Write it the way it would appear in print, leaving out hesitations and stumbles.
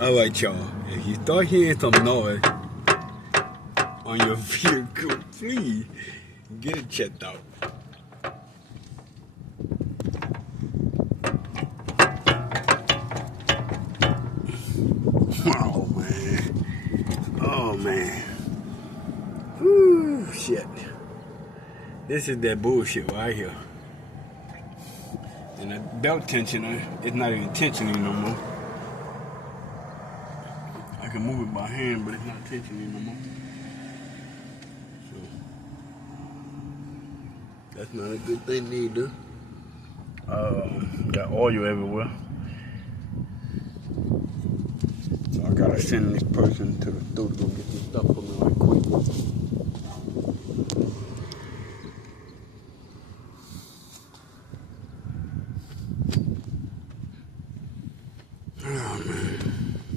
Alright, y'all. If you start hearing some noise on your vehicle, please get it checked out. Oh, man. Oh, man. Whew, shit. This is that bullshit right here. And the belt tensioner is not even tensioning no more. I can move it by hand, but it's not tensioning no more. So, that's not a good thing neither. Got oil everywhere. So I gotta send this person to the store to go get some stuff for me right quick. Oh, man.